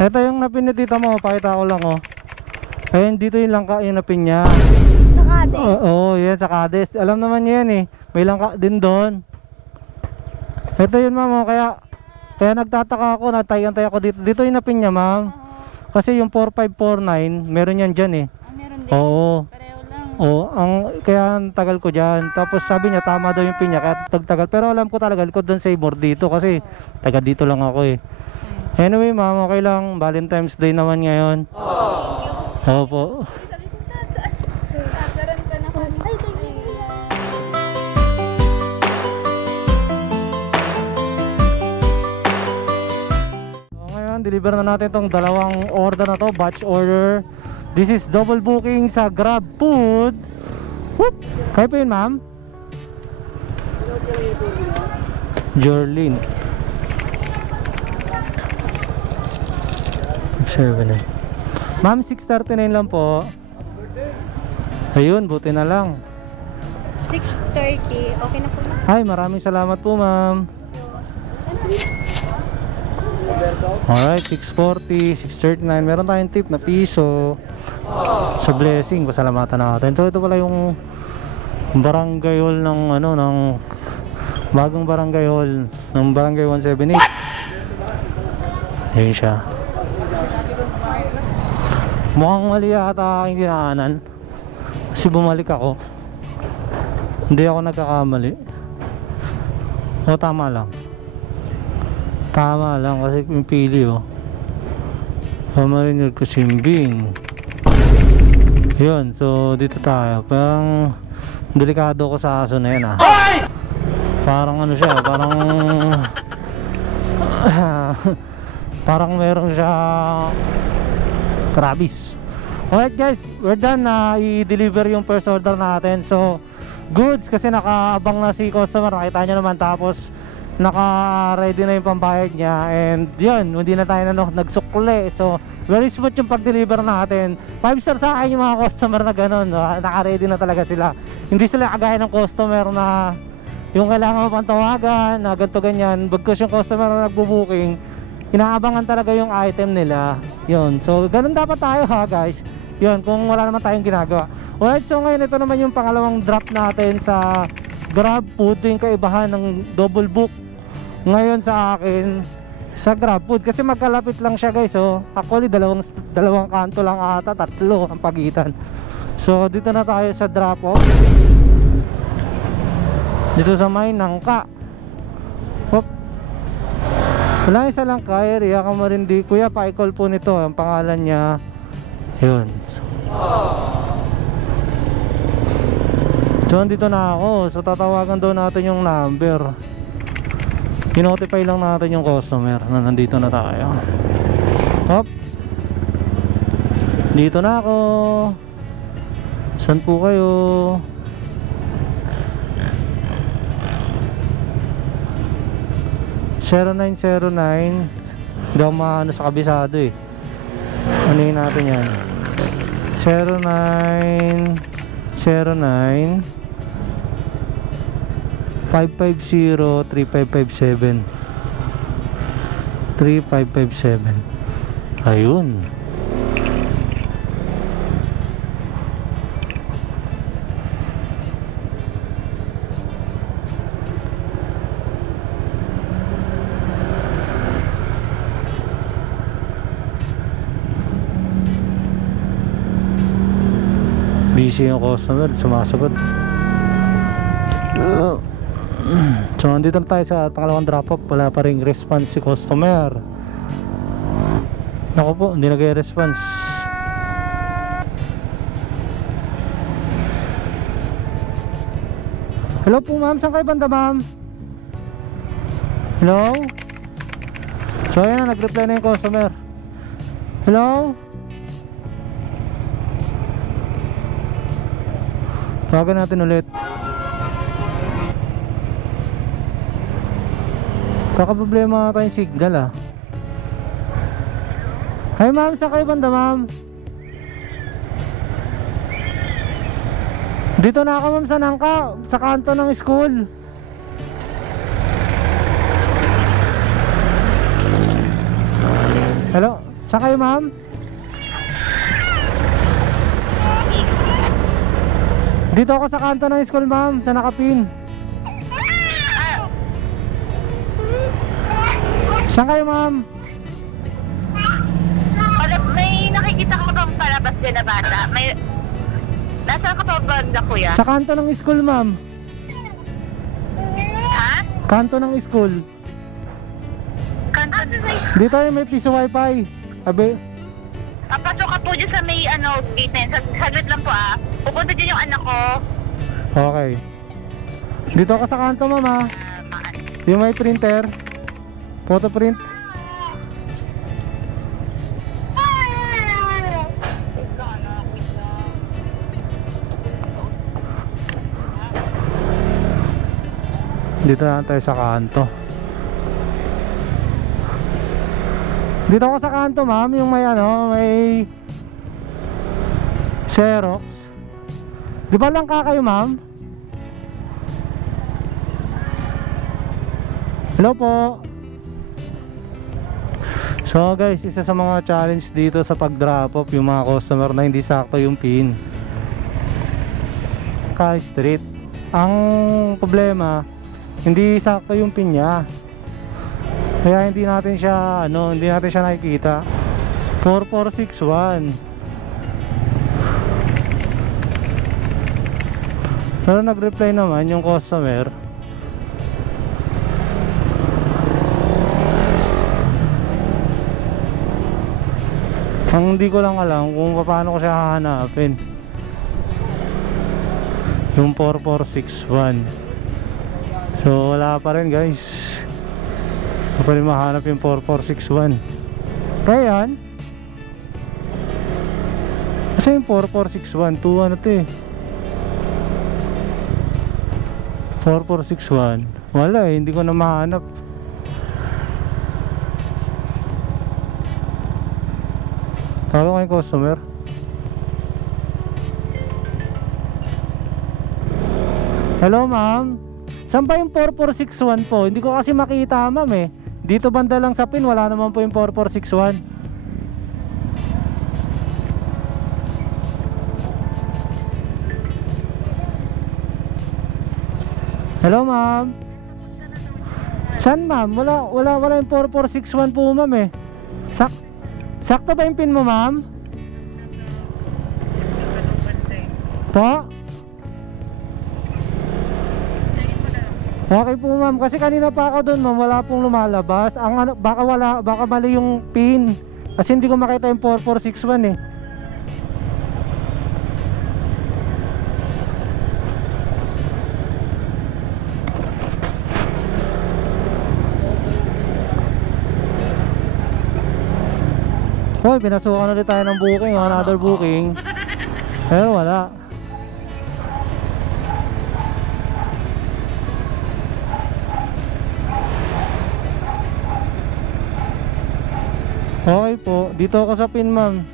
Ito yung napin ni tita mo, pakita ko lang oh. Ayun, dito yung langka yung napin niya. Sa Cadiz? Oo, yan sa Cadiz. Alam naman niya yan eh. May langka din doon. Ito yun ma'am, kaya nagtataka ako, natay-antay ako dito. Dito yung napin niya ma'am. Kasi yung 4549, meron yan dyan eh. Meron din? Oo. Pareho lang. Oo, kaya ang tagal ko dyan. Tapos sabi niya, tama daw yung pin niya, kaya tagtagal. Pero alam ko talaga, likod doon sa Seymour dito kasi taga dito lang ako eh. Anyway ma'am, okay lang. Valentine's Day naman ngayon. Opo. Kasaran ka na kami. Ay, thank you. So ngayon, deliver na natin itong dalawang order na to, batch order. This is double booking sa Grab Food. Whoop! Kayo po yun ma'am? Jorlyn 7 eh. Ma'am, 6:39 lang po. Ayun, buti na lang. 6:30. Okay na po. Ay, maraming salamat po ma'am. Alright, 6:40, 6:39. Meron tayong tip na piso sa blessing. Pasalamatan natin. So ito pala yung barangay hall ng ng bagong barangay hall ng barangay 178. Ayun siya. Mukhang mali yata aking dinaanan kasi bumalik ako. Hindi ako nagkakamali. O tama lang. Tama lang kasi yung pili oh. Marinig ko simbing. Yun, so dito tayo. Parang delikado ko sa aso na yan ah. Parang ano siya, parang parang meron siya rabies. Alright guys, we're done na i-deliver yung first order natin. So goods kasi nakaabang na si customer, nakita nyo naman. Tapos naka-ready na yung pambayad niya. And yun, hindi na tayo nagsukli. So very smooth yung pag-deliver natin. 5 star sa akin yung mga customer na ganun, no? Naka-ready na talaga sila. Hindi sila kagaya ng customer na yung kailangan mo pang tawagan na ganito ganyan. Bagkus yung customer na nagbo-booking, inaabangan talaga yung item nila. Yun, so ganun dapat tayo ha guys. Yun, kung wala naman tayong ginagawa. Alright, so ngayon ito naman yung pangalawang drop natin sa Grab Food. Yung kaibahan ng double book ngayon sa akin sa Grab Food, kasi magkalapit lang siya guys. So actually dalawang kanto lang ata, tatlo ang pagitan. So dito na tayo sa drop off dito sa may Nangka. Hop. Wala, isa lang ka area ka marindi. Kuya, pa-call po nito. Ang pangalan niya yun. So dito na ako. So tatawagan daw natin yung number. I-notify lang natin yung customer na nandito na tayo. Hop. Dito na ako. Saan po kayo? (0909) Hindi ako maano sa kabisado eh. Ano yun natin yan? 0909 550 3557 3557. Ayun. Busy yung customer, sumasagot. So nandito na tayo sa pangalawang drop off. Wala pa ring response si customer. Ako po, hindi nag-response. Hello po ma'am, saan kayo banda ma'am? Hello? So ayan na, nag-reply na yung customer. Hello? Tawagan natin ulit. Kakaproblema tayong signal ah. Hi ma'am, saan kayo banda ma'am? Dito na ako ma'am sa Nangka, sa kanto ng school. Hello? Saan kayo, ma'am? Dito ako sa kanto ng school, ma'am, sa nakapin. Saan kayo, ma'am? May nakikita ka bang palabas din na bata? Nasaan ka pa banda, kuya? Sa kanto ng school, ma'am. Ha? Kanto ng school. Kanto na Dito yung may piso wifi. Abi, pasok ka po dyan sa may gate na yun. Saglit lang po Pupunta dyan yung anak ko. okay. Dito ako sa kanto, ma'am, ha. Yung may printer. Photo print. Dito na tayo sa kanto. Dito ako sa kanto, ma'am, yung may may Xerox. Di ba lang ka kayo, ma'am? Hello po. So guys, isa sa mga challenge dito sa pag-drop off yung mga customer na hindi sakto yung pin. Street. Ang problema, hindi sakto yung pin niya. Kaya hindi natin siya nakikita. 4461. Pero nag-reply naman yung customer. Ang hindi ko lang alam kung paano ko siya hahanapin. Yung 4461. So wala pa rin, guys. Hindi pa rin mahanap yung 4461. Kaya yan. Kasi yung 4461 2 ano to eh 4461. Wala eh, hindi ko na mahanap. Tawag ko yung customer. Hello, ma'am. Saan ba yung 4461 po? Hindi ko kasi makita, ma'am eh. Dito banda lang sa pin, wala naman po yung 4461. Hello, ma'am. Saan, ma'am? Wala yung 4461 po, ma'am eh. Sakto ba yung pin mo, ma'am? Po? Okay po, ma'am. Kasi kanina pa ako doon, ma'am, wala pong lumalabas. Baka mali yung pin. Kasi hindi ko makita yung 4461 eh. Hoy, pinasukan ulit tayo ng booking, another booking. Pero wala. Okay po, dito ako sa pin, ma'am.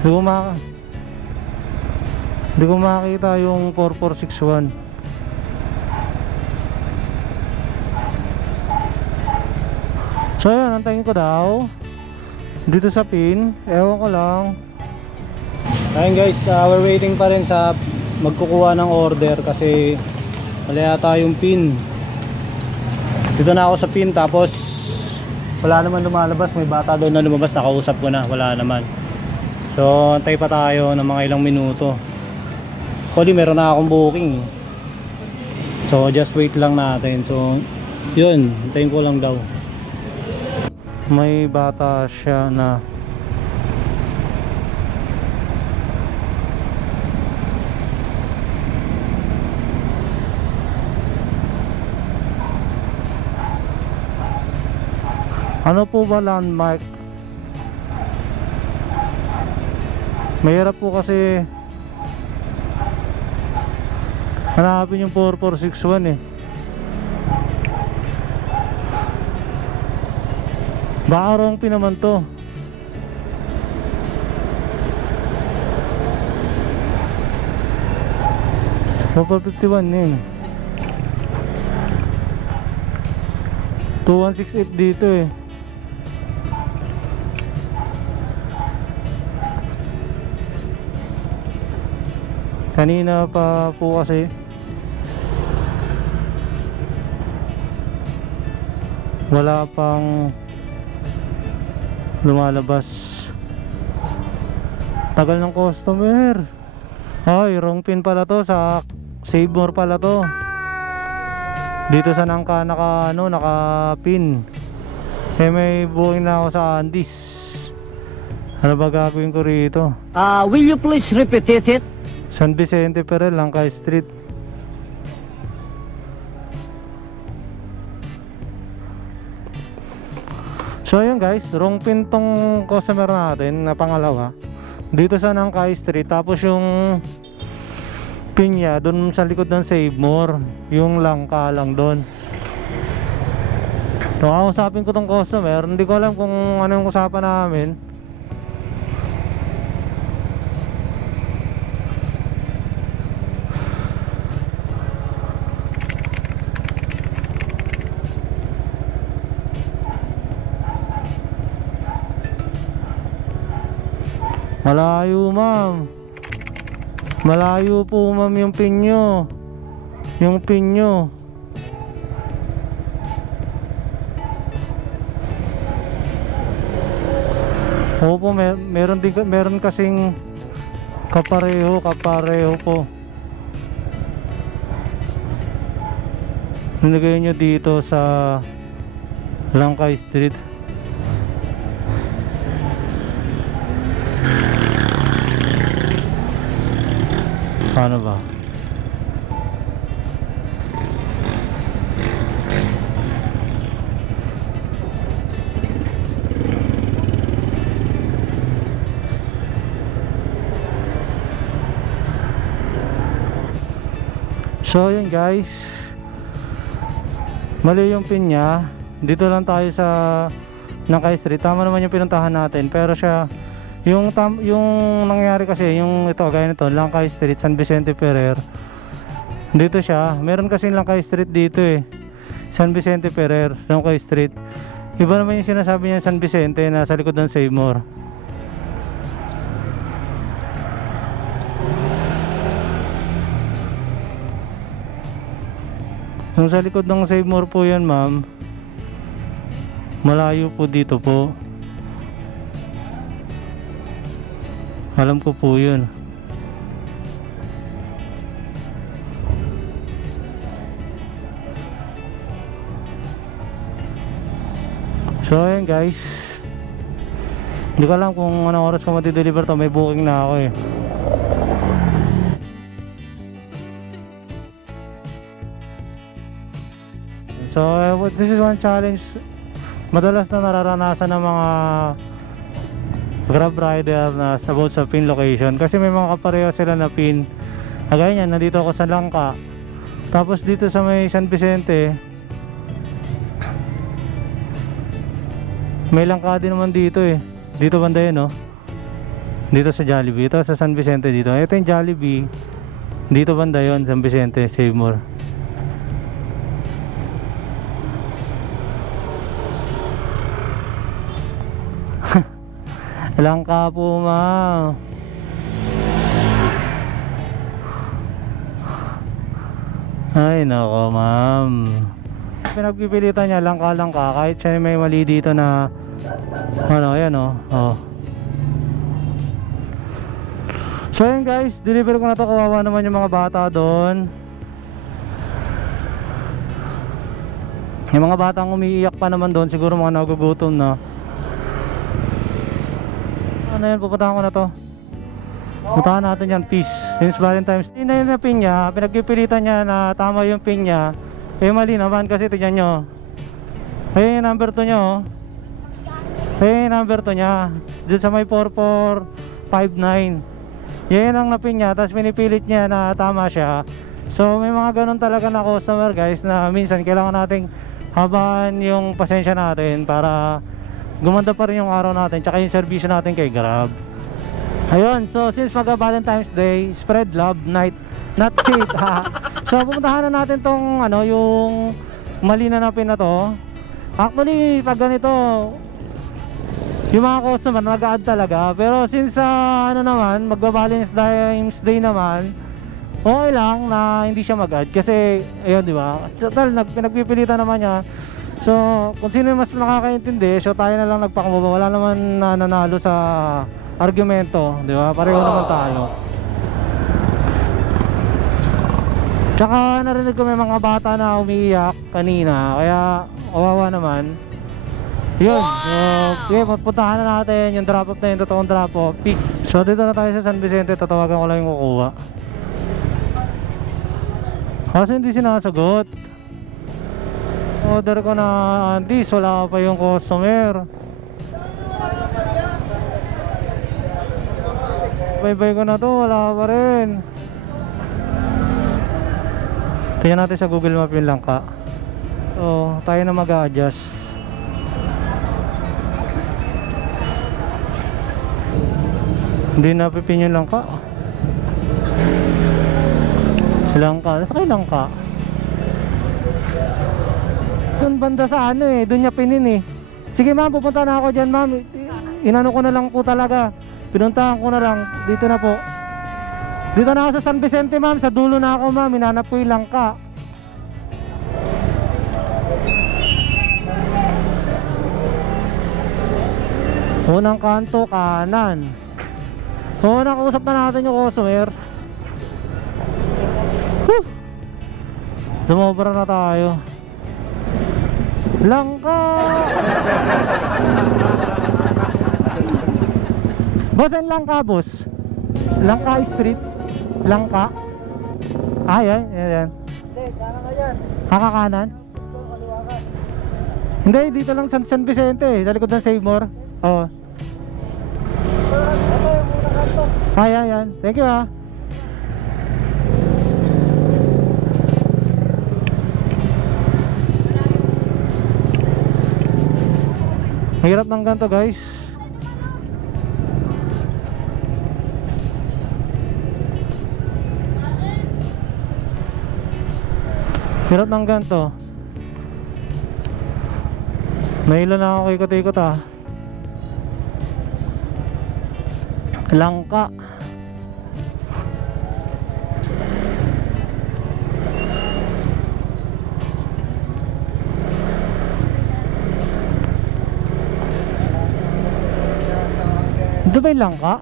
Hindi ko makakita yung 4461. So yun, antayin ko daw dito sa pin. Ewan ko lang. Ayun guys, we're waiting pa rin sa magkukuha ng order kasi wala yata yung pin. Dito na ako sa pin, tapos wala naman lumalabas. May bata doon na lumabas, nakausap ko na, wala naman. So antay pa tayo ng mga ilang minuto. Actually meron na akong booking, so just wait lang natin. So yun, antayin ko lang daw. May bata siya na ano po ba landmark? Mahirap po kasi hanapin yung 4461 eh. Baka wrong pin naman to. Local 51 yun. 2168 dito eh. Kanina pa po kasi wala pang lumalabas. Tagal ng customer. Ay, wrong pin pala to. Sa Save More pala to. Dito sa naka pin. Eh may booking na ako sa Andes. Ano ba gagawin ko rito? Will you please repeat it? San Vicente Perel, Langkay Street. So ayun guys, wrong pin tong customer natin na pangalawa. Dito sa Langkay Street. Tapos yung pin niya dun sa likod ng Save More. Yung langka lang dun. So kausapin ko tong customer. Hindi ko alam kung ano yung usapan namin. Malayo ma'am. Malayo po ma'am yung pin nyo. Yung pin nyo. Opo, meron kasing kapareho po. Nilagay nyo dito sa Langkay Street. Paano ba? So yun guys, mali yung pin niya. Dito lang tayo sa Langkay Street. Tama naman yung pinuntahan natin, pero siya yung nangyari kasi yung ito gaya nito Langkay Street, San Vicente Ferrer. Dito siya, meron kasing Langkay Street dito eh, San Vicente Ferrer, Langkay Street. Iba naman yung sinasabi niya San Vicente na sa likod ng Save More. Yung sa likod ng Save More po yan ma'am, malayo po dito po. Alam ko po yun. So ayun guys, hindi ko alam kung anong oras ko matideliver to. May booking na ako eh. So this is one challenge madalas na nararanasan ng mga Grab rider na about sa pin location, kasi may mga kapareho sila na pin. Kagaya niyan, nandito ako sa Langka, tapos dito sa may San Vicente may Langka din naman dito eh. Dito banda yun no, dito sa Jollibee. Ito sa San Vicente dito. Ito yung Jollibee, dito banda yun, San Vicente, Save More. Langka po ma'am. Ay nako ma'am, pinagpipilitan niya langka kahit siya may mali dito na ano, ayan oh. So yun guys, deliver ko na to. Kawawa naman yung mga bata doon. Yung mga batang umiiyak pa naman doon, siguro mga nagugutom na. Ano yan, pupuntahan ko na to. Puntahan natin yan, peace. Since Valentine's Day na yun na pin niya, pinagpipilitan niya na tama yung pin niya. Eh mali naman kasi, tignan nyo. Ayun yung number 2 niya oh. Ayun yung number 2 niya. Dito sa may 4459. Yan ang napin niya, tapos pinipilit niya na tama siya. So may mga ganun talaga na customer guys, na minsan kailangan nating habaan yung pasensya natin para gumanda pa rin yung araw natin, tsaka yung servisyo natin kay Grab. Ayun, so since mag-Valentine's Day, spread love night, not hate ha. So pupuntahan na natin tong ano, yung mali na napin na to. Actually, pag ganito, yung mga customer nag-add talaga. Pero since ano naman, magba-Valentine's Day naman, okay lang na hindi siya mag-add. Kasi, ayun, di ba? Total, pinagpipilitan naman niya. So, kung sino yung mas nakakaintindi, so tayo na lang nagpakababa. Wala naman na nanalo sa argumento, di ba? Pareho naman tayo. Tsaka narinig ko may mga bata na umiiyak kanina, kaya kawawa naman. Yun, so, okay, puntahan na natin yung drop off na yung totoong drop off. Peace. So dito na tayo sa San Vicente, tatawagan ko lang yung kukuha. Kasi hindi sinasagot. Order ko na Andes, wala pa yung customer. Bye-bye ko na to, wala pa rin. Tingnan natin sa Google Map yung langka. So, tayo na mag-a-adjust. Hindi napipin yung langka. Langka, nasa kay langka. Doon banda sa ano eh, doon niya pinin eh. Sige ma'am, pupunta na ako dyan ma'am. Inano ko na lang po talaga. Pinuntahan ko na lang, dito na po. Dito na ako sa San Vicente ma'am, sa dulo na ako ma'am, hinanap ko yung langka. Unang kanto, kanan. So nakausap na natin yung customer. Dumobra na tayo. Langka! Boss, ang langka boss? Langka Street? Langka? Ah, yan, yan. Hindi, kanan ka yan. Kakakanan? Kaliwa ka. Hindi, dito lang San Vicente eh. Dalikod ng Seymour. Oo. Ito yung unang kanto. Ah, yan, yan. Thank you ah. Mahirap ng ganito guys. Hirap ng ganito. Naila na ako ikot-ikot ah. Langka. Ito ba yung langka?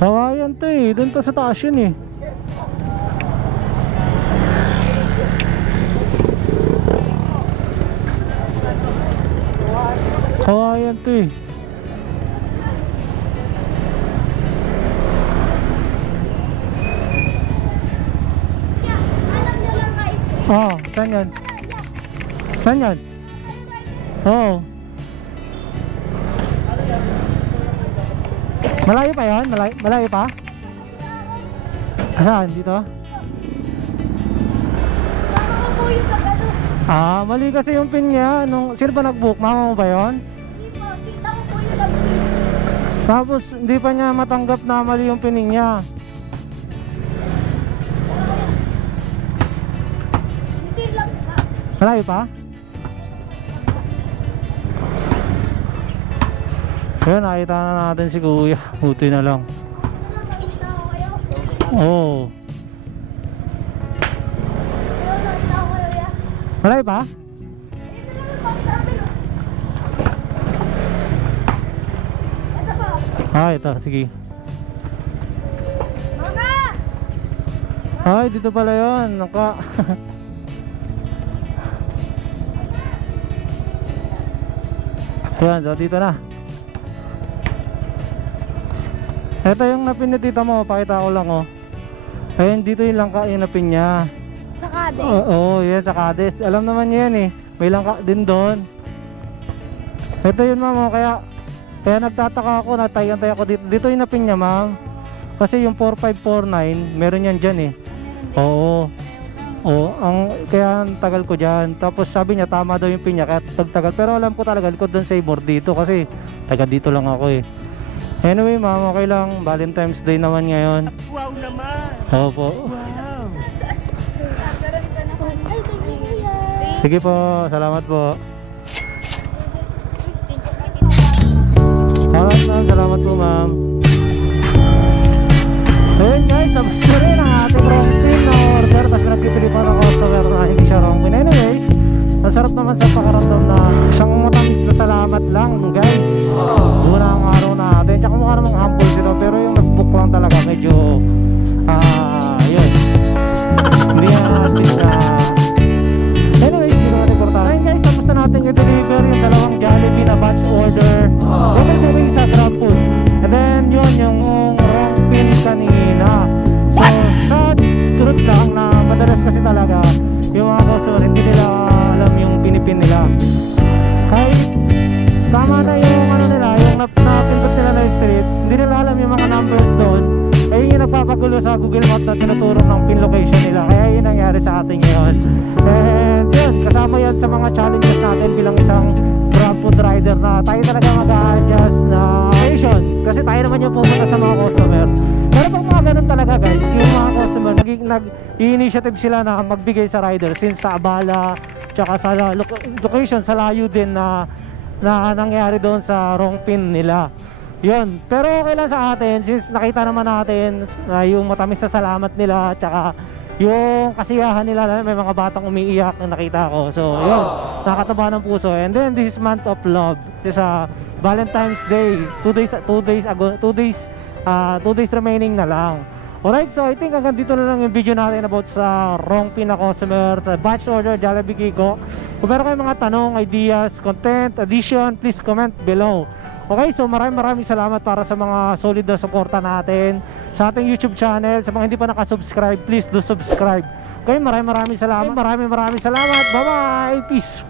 Kawayan to eh. Doon pa sa taas yun eh. Kawayan to eh. Oh, saan yan? Saan yan? Oo. Malayo pa yun? Malayo pa? Saan? Dito? Ah, mali kasi yung pin niya. Sino ba nag-book? Mama mo ba yun? Kita ko po yung nag-pin. Tapos hindi pa niya matanggap na mali yung pin niya. Hindi lang ka. Malayo pa? Ayun, nakita na natin si kuya. Buti na lang. Nakita ko kayo. Oo. Nakita ko kayo ya. Malayo pa? Dito lang yung pang-sabi. Ito pa. Ah, ito. Sige. Mama! Ay, dito pala yun. Naka. Ayan, so dito na. Ito yung napin ni tita mo, pakita ko lang oh. Ayun, dito yung langka yung napin niya. Sa kade. Oo, yan sa Cadiz. Alam naman niya yan eh. May langka din doon. Ito yun ma'am, kaya nagtataka ako, natay-antay ako dito. Dito yung napin niya ma'am. Kasi yung 4549, meron yan dyan eh. Oo. Oo, kaya ang tagal ko dyan. Tapos sabi niya tama daw yung pin niya, kaya tagtagal. Pero alam ko talaga, likod doon sa Seymour dito kasi taga dito lang ako eh. Anyway ma'am, okay lang. Valentine's Day naman ngayon. Wow naman. Opo. Wow. Ay, thank you kuya. Sige po, salamat po. Alright ma'am, salamat po ma'am. Ayun guys, tapos na rin ang ating wrong pin na order. Tapos pinagpipili pa ng customer na hindi siya wrong pin. Anyways, masarap naman sa pakaramdam na isang matamis na salamat lang guys. Unang araw natin. Tsaka mukha namang humble sila, pero yung nag-book lang talaga medyo yun, hindi na at least anyways, hindi naman importante. Ayun guys, tapos na natin i-deliver yung dalawang Jollibee na batch order. Double booking sa GrabFood. And then yun, yung wrong pin kanina. So, sa truth lang na madalas kasi talaga yung mga customer hindi nila alam yung pinipin nila. Kahit tama na yung ano nila, yung napindot nila na street, hindi nila alam yung mga numbers doon. Ayun yung nagpapagulo sa Google Maps na tinuturo ng pin location nila. Kaya yun nangyari sa atin ngayon. And yun, kasama yan sa mga challenges natin bilang isang GrabFood rider na tayo talaga mag-a-adjust na location. Kasi tayo naman yung pupunta sa mga customer. Pero pag mga ganun talaga guys, yung mga customer nag-i-initiative sila na magbigay sa rider since sa abala tsaka sa location sa layo din na nangyari doon sa wrong pin nila. Yun, pero okay lang sa atin since nakita naman natin yung matamis na salamat nila tsaka yung kasiyahan nila, may mga batang umiiyak na nakita ko. So yun, nakakataba ng puso. And then this is month of love. This is Valentine's Day, 2 days remaining na lang. Alright, so I think hanggang dito na lang yung video natin about sa wrong pin na customer sa batch order Jollibee Kiko. Kung meron kayong mga tanong, ideas, content, addition, please comment below. Okay, so maraming salamat para sa mga solid na suporta natin sa ating YouTube channel. Sa mga hindi pa nakasubscribe, please do subscribe. Okay, maraming salamat. Bye bye, peace.